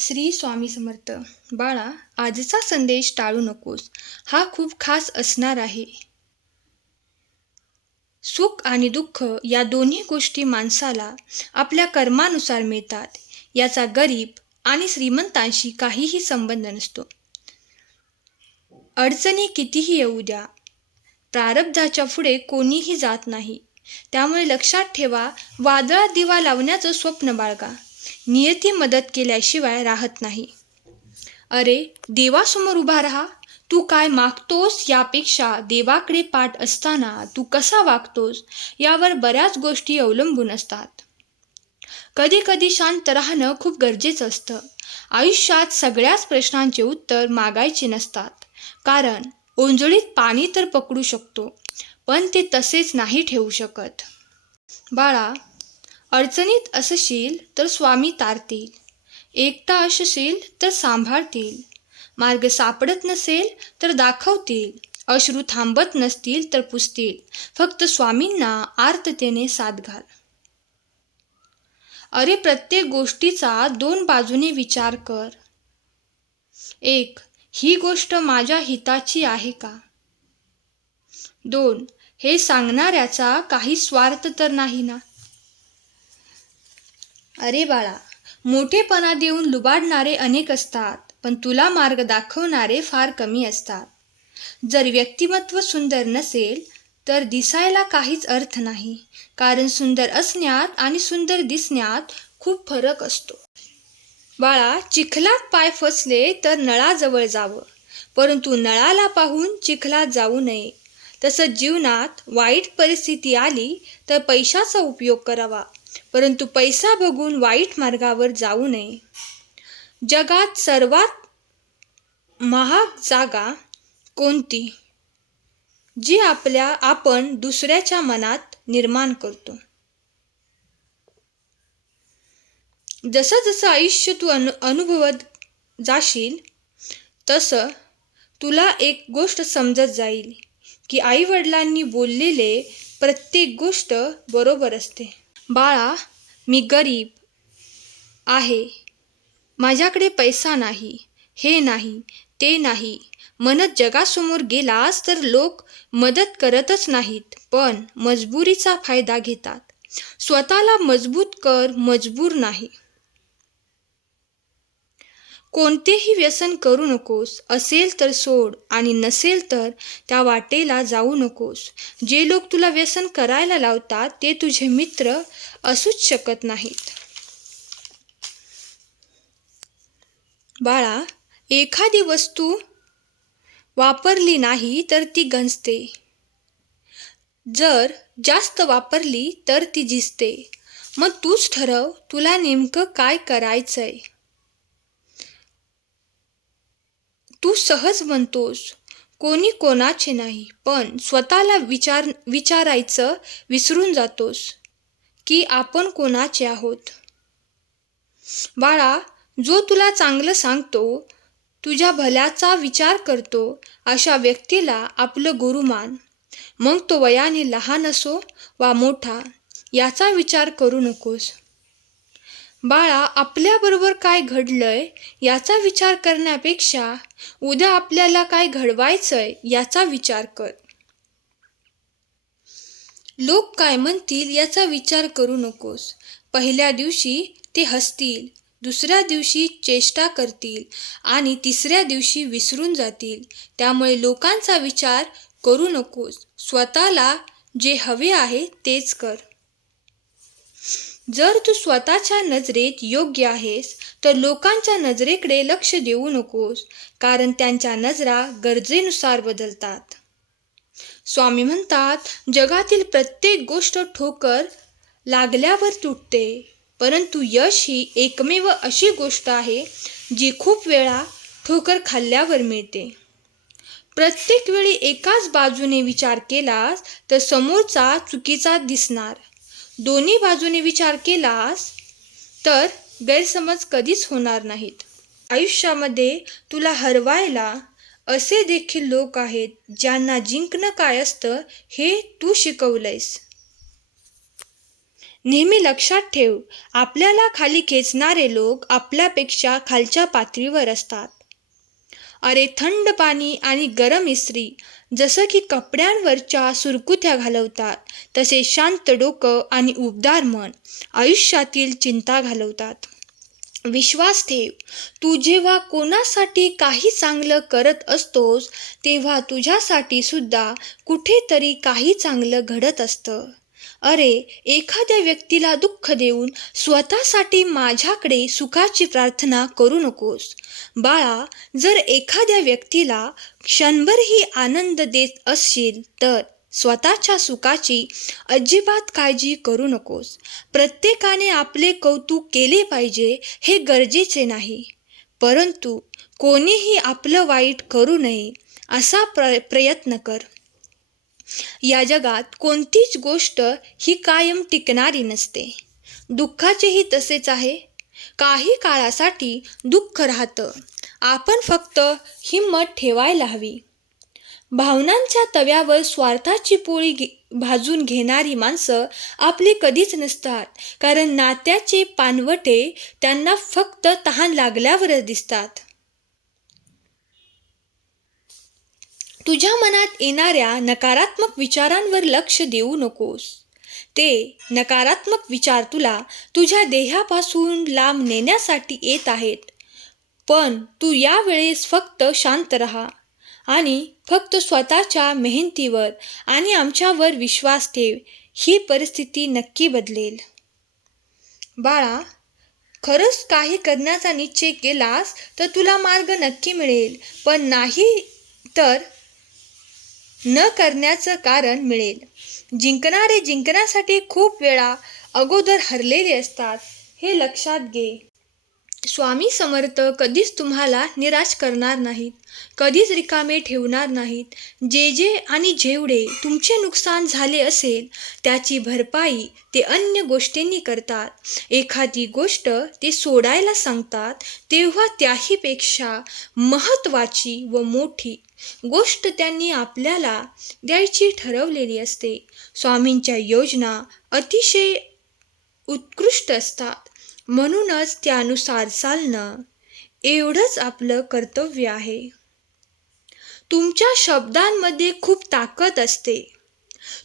श्री स्वामी समर्थ. बाळा आजचा संदेश टाळू नकोस. हा खूप खास असणार आहे. सुख आणि दुःख या दोन्ही गोष्टी माणसाला आपल्या कर्मानुसार मिळतात. याचा गरीब आणि श्रीमंतांशी काहीही संबंध नसतो. अडचणी कितीही येऊ द्या. प्रारब्धाच्या पुढे कोणीही जात नाही. त्यामुळे लक्षात ठेवा वादळात दिवा लावण्याचं स्वप्न बाळगा. नियती मदत केल्याशिवाय राहत नाही. अरे देवासमोर उभा राहा. तू काय मागतोस यापेक्षा देवाकडे पाठ असताना तू कसा वागतोस यावर बऱ्याच गोष्टी अवलंबून असतात. कधी कधी शांत राहणं खूप गरजेचं असतं. आयुष्यात सगळ्याच प्रश्नांचे उत्तर मागायचे नसतात. कारण ओंजळीत पाणी तर पकडू शकतो पण ते तसेच नाही ठेवू शकत. बाळा अडचणीत असशील तर स्वामी तारतील. एकटा असशील तर सांभाळतील. मार्ग सापडत नसेल तर दाखवतील. अश्रू थांबत नसतील तर पुसतील. फक्त स्वामींना आर्ततेने साथ घाल. अरे प्रत्येक गोष्टीचा दोन बाजूने विचार कर. एक ही गोष्ट माझ्या हिताची आहे का? दोन हे सांगणाऱ्याचा काही स्वार्थ तर नाही ना? अरे बाळा मोठेपणा देऊन लुबाडणारे अनेक असतात पण तुला मार्ग दाखवणारे फार कमी असतात. जर व्यक्तिमत्व सुंदर नसेल तर दिसायला काहीच अर्थ नाही कारण सुंदर असण्यात आणि सुंदर दिसण्यात खूप फरक असतो. बाळा चिखलात पाय फसले तर नळाजवळ जावं परंतु नळाला पाहून चिखलात जाऊ नये. तसंच जीवनात वाईट परिस्थिती आली तर पैशाचा उपयोग करावा. परंतु पैसा बघून वाईट मार्गावर जाऊ नये. जगात सर्वात महाग जागा कोणती? जी आपल्या आपण दुसऱ्याच्या मनात निर्माण करतो. जसं जसं आयुष्य तू अनु अनुभवत जाशील तसं तुला एक गोष्ट समजत जाईल की आईवडिलांनी बोललेले प्रत्येक गोष्ट बरोबर असते. बाळा मी गरीब आहे. माझ्याकडे पैसा नाही हे नाही ते नाही. म्हणत जगासमोर गेलास तर लोक मदत करतच नाहीत पण मजबुरीचा फायदा घेतात. स्वतःला मजबूत कर मजबूर नाही. कोणतेही व्यसन करू नकोस. असेल तर सोड आणि नसेल तर त्या वाटेला जाऊ नकोस. जे लोक तुला व्यसन करायला लावतात ते तुझे मित्र असूच शकत नाहीत. बाळा एखादी वस्तू वापरली नाही तर ती गंजते जर जास्त वापरली तर ती झिजते. मग तूच ठरव तुला नेमकं काय करायचंय? तू सहज म्हणतोस कोणी कोणाचे नाही पण स्वतःला विचार विचारायचं विसरून जातोस की आपण कोणाचे आहोत? बाळा जो तुला चांगलं सांगतो तुझ्या भल्याचा विचार करतो अशा व्यक्तीला आपलं गुरु मान मग तो वयाने लहान असो वा मोठा याचा विचार करू नकोस. बाळा आपल्याबरोबर काय घडलंय याचा विचार करण्यापेक्षा उद्या आपल्याला काय घडवायचंय याचा विचार कर. लोक काय म्हणतील याचा विचार करू नकोस. पहिल्या दिवशी ते हसतील दुसऱ्या दिवशी चेष्टा करतील आणि तिसऱ्या दिवशी विसरून जातील. त्यामुळे लोकांचा विचार करू नकोस. स्वतःला जे हवे आहे तेच कर. जर तू स्वतःच्या नजरेत योग्य आहेस तर लोकांच्या नजरेकडे लक्ष देऊ नकोस कारण त्यांच्या नजरा गरजेनुसार बदलतात. स्वामी म्हणतात जगातील प्रत्येक गोष्ट ठोकर लागल्यावर तुटते परंतु यश ही एकमेव अशी गोष्ट आहे जी खूप वेळा ठोकर खाल्ल्यावर मिळते. प्रत्येक वेळी एकाच बाजूने विचार केलास तर समोरचा चुकीचा दिसणार. दोन्ही बाजूने विचार केलास तर गैरसमज कधीच होणार नाहीत. आयुष्यामध्ये तुला हरवायला असे देखील लोक आहेत ज्यांना जिंकणं काय असतं हे तू शिकवलंयस. नेहमी लक्षात ठेव आपल्याला खाली खेचणारे लोक आपल्यापेक्षा खालच्या पातळीवर असतात. अरे थंड पाणी आणि गरम इस्त्री जसं की कपड्यांवरच्या सुरकुत्या घालवतात तसे शांत डोकं आणि उबदार मन आयुष्यातील चिंता घालवतात. विश्वास ठेव तू जेव्हा कोणासाठी काही चांगलं करत असतोस तेव्हा तुझ्यासाठी सुद्धा कुठेतरी काही चांगलं घडत असतं. अरे एखाद्या व्यक्तीला दुःख देऊन स्वतःसाठी माझ्याकडे सुखाची प्रार्थना करू नकोस. बाळा जर एखाद्या व्यक्तीला क्षणभरही आनंद देत असशील तर स्वतःच्या सुखाची अजिबात काळजी करू नकोस. प्रत्येकाने आपले कौतुक केले पाहिजे हे गरजेचे नाही. परंतु कोणीही आपलं वाईट करू नये असा प्र प्रयत्न कर. या जगात कोणतीच गोष्ट ही कायम टिकणारी नसते. दुःखाचेही तसेच आहे. काही काळासाठी दुःख राहतं. आपण फक्त हिंमत ठेवायला हवी. भावनांच्या तव्यावर स्वार्थाची पोळी घे भाजून घेणारी माणसं आपली कधीच नसतात. कारण नात्याचे पानवटे त्यांना फक्त तहान लागल्यावरच दिसतात. तुझ्या मनात येणाऱ्या नकारात्मक विचारांवर लक्ष देऊ नकोस. ते नकारात्मक विचार तुला तुझ्या देहापासून लांब नेण्यासाठी येत आहेत. पण तू यावेळेस फक्त शांत राहा आणि फक्त स्वतःच्या मेहनतीवर आणि आमच्यावर विश्वास ठेव. ही परिस्थिती नक्की बदलेल. बाळा खरंच काही करण्याचा निश्चय केलास तर तुला मार्ग नक्की मिळेल. पण नाही तर न करण्याचं कारण मिळेल. जिंकणारे जिंकण्यासाठी खूप वेळा अगोदर हरलेले असतात हे लक्षात घे. स्वामी समर्थ कधीच तुम्हाला निराश करणार नाहीत कधीच रिकामे ठेवणार नाहीत. जे जे आणि जेवढे तुमचे नुकसान झाले असेल त्याची भरपाई ते अन्य गोष्टींनी करतात. एखादी गोष्ट ते सोडायला सांगतात तेव्हा त्याहीपेक्षा महत्त्वाची व मोठी गोष्ट त्यांनी आपल्याला द्यायची ठरवलेली असते. स्वामींच्या योजना अतिशय उत्कृष्ट असतात. म्हणूनच त्यानुसार चालणं एवढंच आपलं कर्तव्य आहे. तुमच्या शब्दांमध्ये खूप ताकद असते.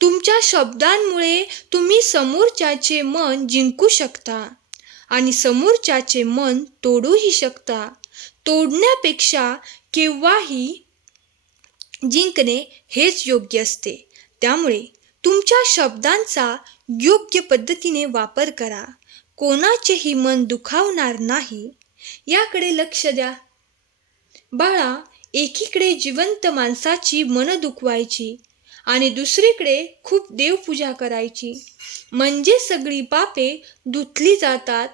तुमच्या शब्दांमुळे तुम्ही समोरच्याचे मन जिंकू शकता आणि समोरच्याचे मन तोडूही शकता. तोडण्यापेक्षा केव्हाही जिंकणे हेच योग्य असते. त्यामुळे तुमच्या शब्दांचा योग्य पद्धतीने वापर करा. कोणाचेही मन दुखावणार नाही याकडे लक्ष द्या. बाळा एकीकडे जिवंत माणसाची मन दुखवायची आणि दुसरीकडे खूप देवपूजा करायची. म्हणजे सगळी पापे धुतली जातात.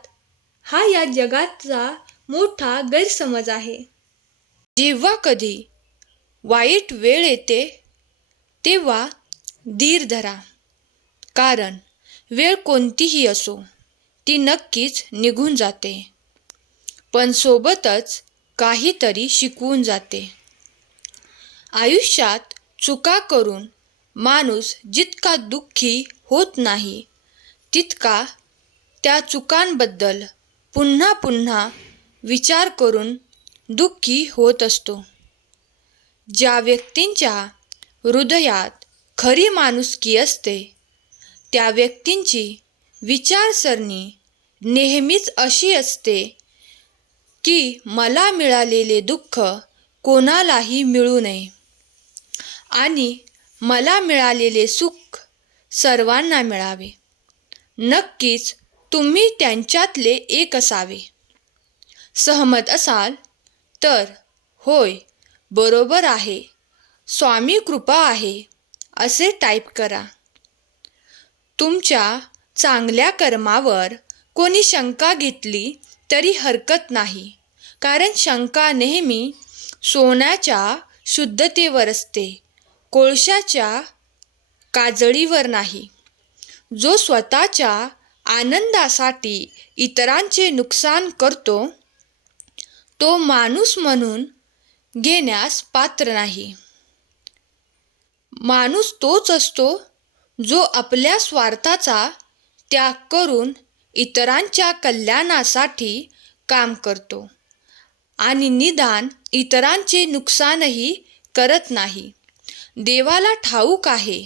हा या जगाचा मोठा गैरसमज आहे. जेव्हा कधी वाईट वेळ येते तेव्हा धीर धरा. कारण वेळ कोणतीही असो. ती नक्कीच निघून जाते. पण सोबतच काहीतरी शिकवून जाते. आयुष्यात चुका करून माणूस जितका दुःखी होत नाही तितका त्या चुकांबद्दल पुन्हा पुन्हा विचार करून दुःखी होत असतो. ज्या व्यक्तींच्या हृदयात खरी माणुसकी असते त्या व्यक्तींची विचारसरणी नेहमीच अशी असते की मला मिळालेले दुःख कोणालाही मिळू नये. आणि मला मिळालेले सुख सर्वांना मिळावे. नक्कीच तुम्ही त्यांच्यातले एक असावे. सहमत असाल तर होय बरोबर आहे स्वामी कृपा आहे असे टाईप करा. तुमच्या चांगल्या कर्मावर कोणी शंका घेतली तरी हरकत नाही. कारण शंका नेहमी सोन्याच्या शुद्धतेवर असते कोळशाच्या काजळीवर नाही. जो स्वतःच्या आनंदासाठी इतरांचे नुकसान करतो तो माणूस म्हणून घेण्यास पात्र नाही. माणूस तोच असतो जो आपल्या स्वार्थाचा त्याग करून इतरांच्या कल्याणासाठी काम करतो आणि निदान इतरांचे नुकसानही करत नाही. देवाला ठाऊक आहे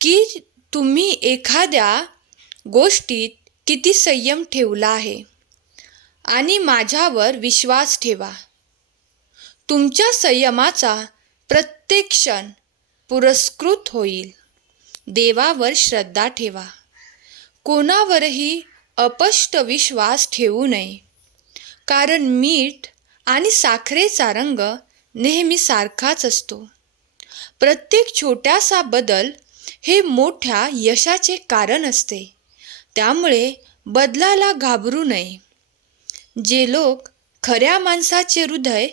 की तुम्ही एखाद्या गोष्टीत किती संयम ठेवला आहे आणि माझ्यावर विश्वास ठेवा. तुमच्या संयमाचा प्रत्येक क्षण पुरस्कृत होईल. देवावर श्रद्धा ठेवा. कोणावरही अपष्ट विश्वास ठेवू नये. कारण मीठ आणि साखरेचा रंग नेहमी सारखाच असतो. प्रत्येक छोट्यासा बदल हे मोठ्या यशाचे कारण असते. त्यामुळे बदलाला घाबरू नये. जे लोक खऱ्या माणसाचे हृदय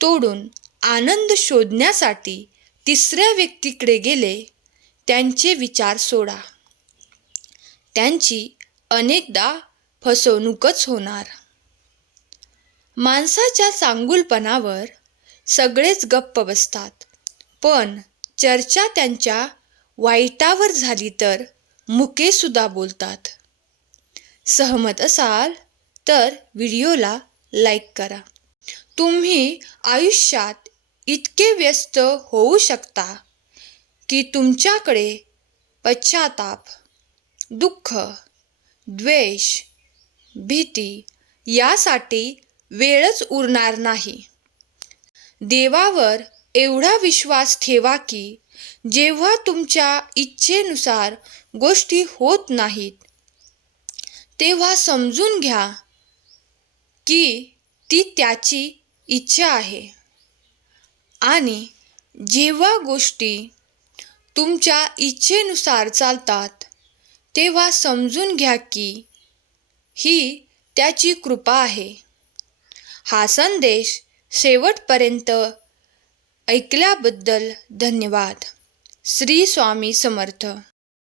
तोडून आनंद शोधण्यासाठी तिसऱ्या व्यक्तीकडे गेले त्यांचे विचार सोडा. त्यांची अनेकदा फसवणूकच होणार. माणसाच्या चांगुलपणावर सगळेच गप्प बसतात. पण चर्चा त्यांच्या वाईटावर झाली तर मुकेसुद्धा बोलतात. सहमत असाल तर व्हिडिओला लाईक करा. तुम्ही आयुष्यात इतके व्यस्त होऊ शकता की तुमच्याकडे पश्चाताप दुःख द्वेष भीती यासाठी वेळच उरणार नाही. देवावर एवढा विश्वास ठेवा की जेव्हा तुमच्या इच्छेनुसार गोष्टी होत नाहीत तेव्हा समजून घ्या की ती त्याची इच्छा आहे. आणि जेव्हा गोष्टी तुमच्या इच्छेनुसार चालतात तेव्हा समजून घ्या की ही त्याची कृपा आहे. हा संदेश शेवटपर्यंत ऐकल्याबद्दल धन्यवाद. श्री स्वामी समर्थ.